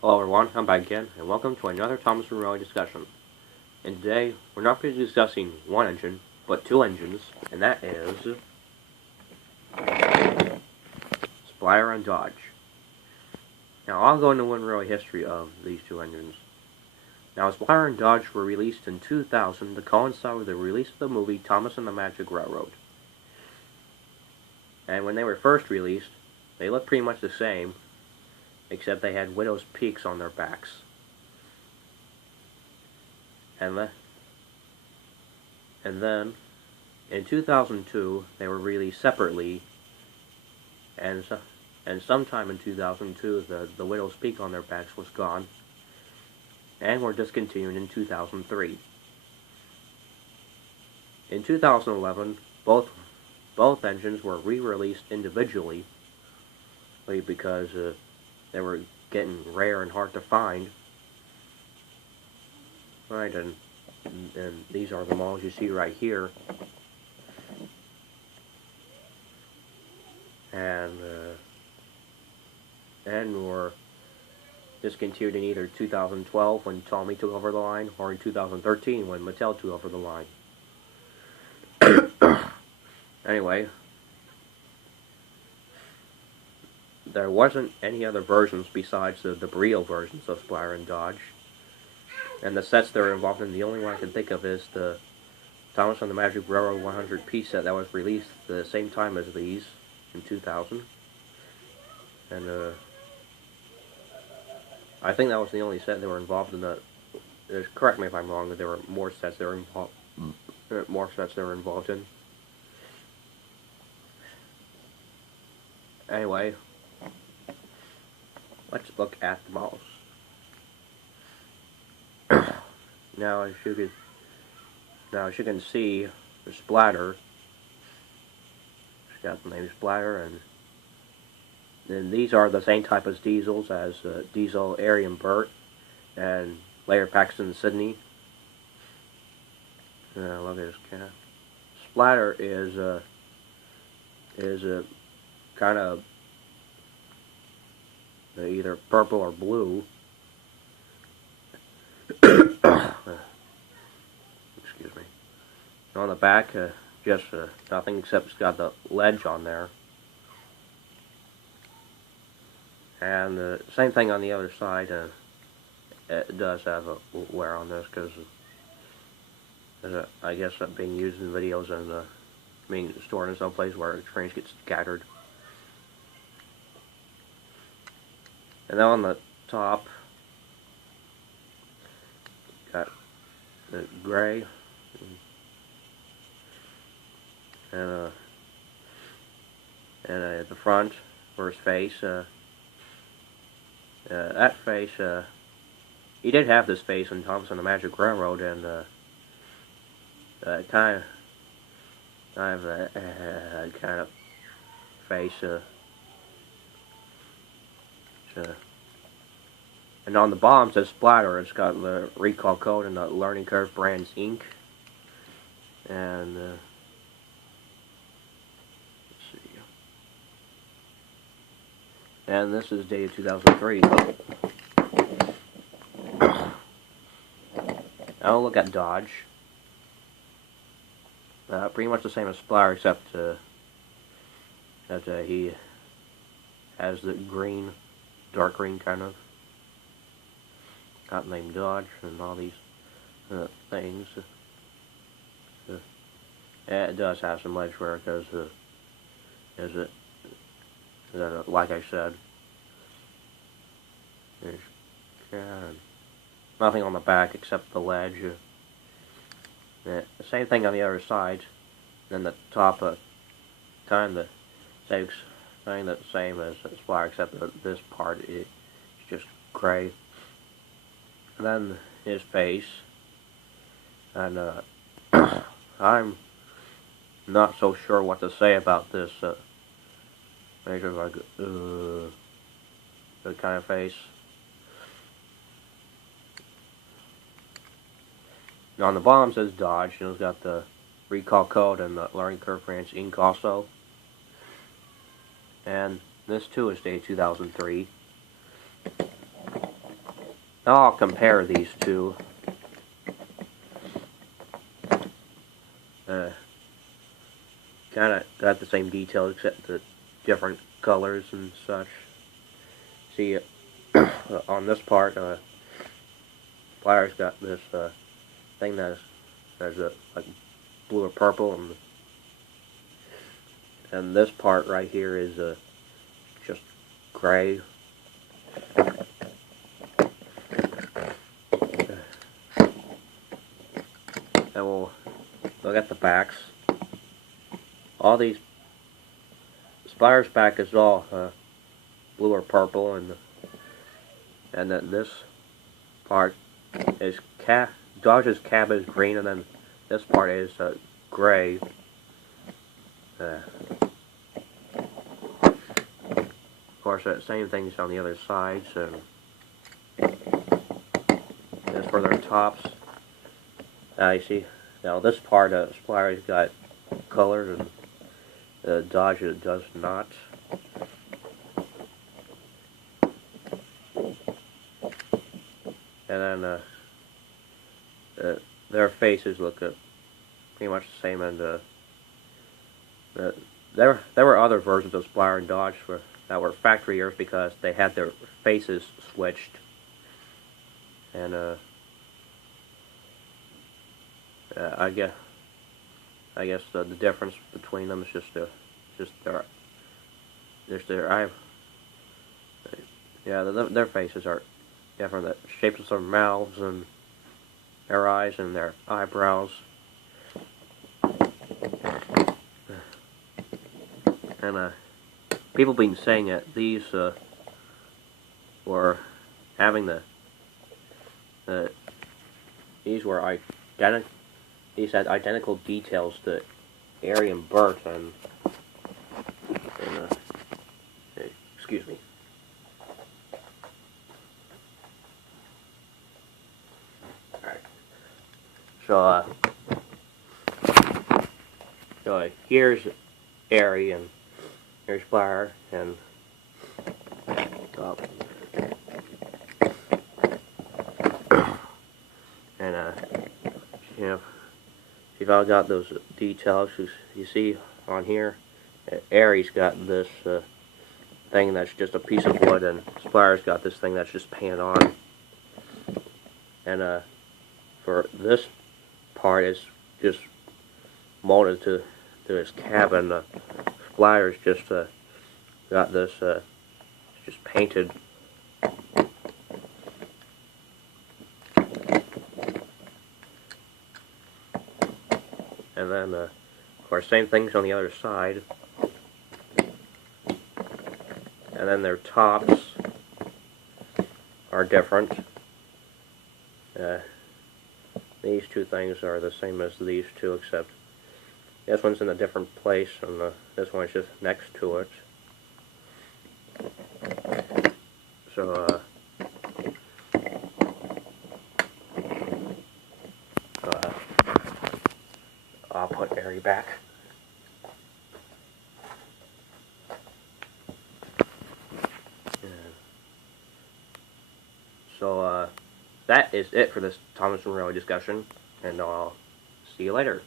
Hello everyone, I'm back again, and welcome to another Thomas Monroe discussion. And today, we're not going to be discussing one engine, but two engines, and that is Splatter and Dodge. Now, I'll go into one really history of these two engines. Now, Splatter and Dodge were released in 2000 to coincide with the release of the movie Thomas and the Magic Railroad. And when they were first released, they looked pretty much the same, except they had widow's peaks on their backs. And then, in 2002, they were released separately, and sometime in 2002, the widow's peak on their backs was gone, and were discontinued in 2003. In 2011, both engines were re-released individually, because they were getting rare and hard to find. Right, and these are the models you see right here. And were discontinued in either 2012 when Tommy took over the line, or in 2013 when Mattel took over the line. Anyway, there wasn't any other versions besides the Brio versions of Splatter and Dodge. And the sets that are involved in, the only one I can think of is the Thomas and the Magic Railroad 100 piece set that was released at the same time as these in 2000. And I think that was the only set that were involved in the. Correct me if I'm wrong. That there were more sets that were involved. More sets that were involved in. Anyway, let's look at the models. Now, as you can see, the Splatter. It's got the name Splatter, and then these are the same type as diesels as Diesel, Arian, Burt, and later Paxton, Sydney. Look at this cat. Splatter is a kind of either purple or blue. Excuse me. On the back, just nothing except it's got the ledge on there. And same thing on the other side. It does have a wear on this because I guess it's being used in videos and being stored in some place where trains get scattered. And then on the top, got the gray, and at the front for his face. That face, he did have this face in Thomas and the Magic Railroad, and kind of face. And on the bottom it says Splatter. It's got the recall code and the Learning Curve Brands ink. And let's see. And this is dated 2003. Now look at Dodge. Pretty much the same as Splatter, except that he has the green, dark green kind of. Got the name Dodge and all these things. It does have some ledge wear because, like I said, there's nothing on the back except the ledge. The same thing on the other side. Then the top, kind of the same as Splatter, except that this part is just gray. And then his face, and I'm not so sure what to say about this. Maybe like the kind of face. Now on the bottom says Dodge, and it's got the recall code and the Learning Curve Brands ink also. And this too is dated 2003. I'll compare these two. Kind of got the same details except the different colors and such. See, on this part, Splatter's got this thing that's like blue or purple, and this part right here is just gray. And we'll look at the backs. All these Splatter's back is all blue or purple, and then this part is Dodge's cab is green, and then this part is gray. Of course, the same things on the other sides, and as for their tops, you see now this part Splatter's got colors, and Dodge does not. And then their faces look pretty much the same, and there were other versions of Splatter and Dodge that were factory errors because they had their faces switched, and I guess the difference between them is just their eye. Yeah, their faces are different. The shapes of their mouths and their eyes and their eyebrows. And people been saying that these were having these were identical. These had identical details to Airy and Bert, and excuse me. Alright. So here's Airy, and here's Splatter, and you know, you've all got those details. You see on here, Airy's got this thing that's just a piece of wood, and Splatter's got this thing that's just painted on. And for this part, it's just molded to his cabin. Splatter's just got this just painted. And then, of course, same things on the other side. And then their tops are different. These two things are the same as these two, except this one's in a different place, and this one's just next to it. So, I'll put Airy back. So, that is it for this Thomas and Railway discussion, and I'll see you later.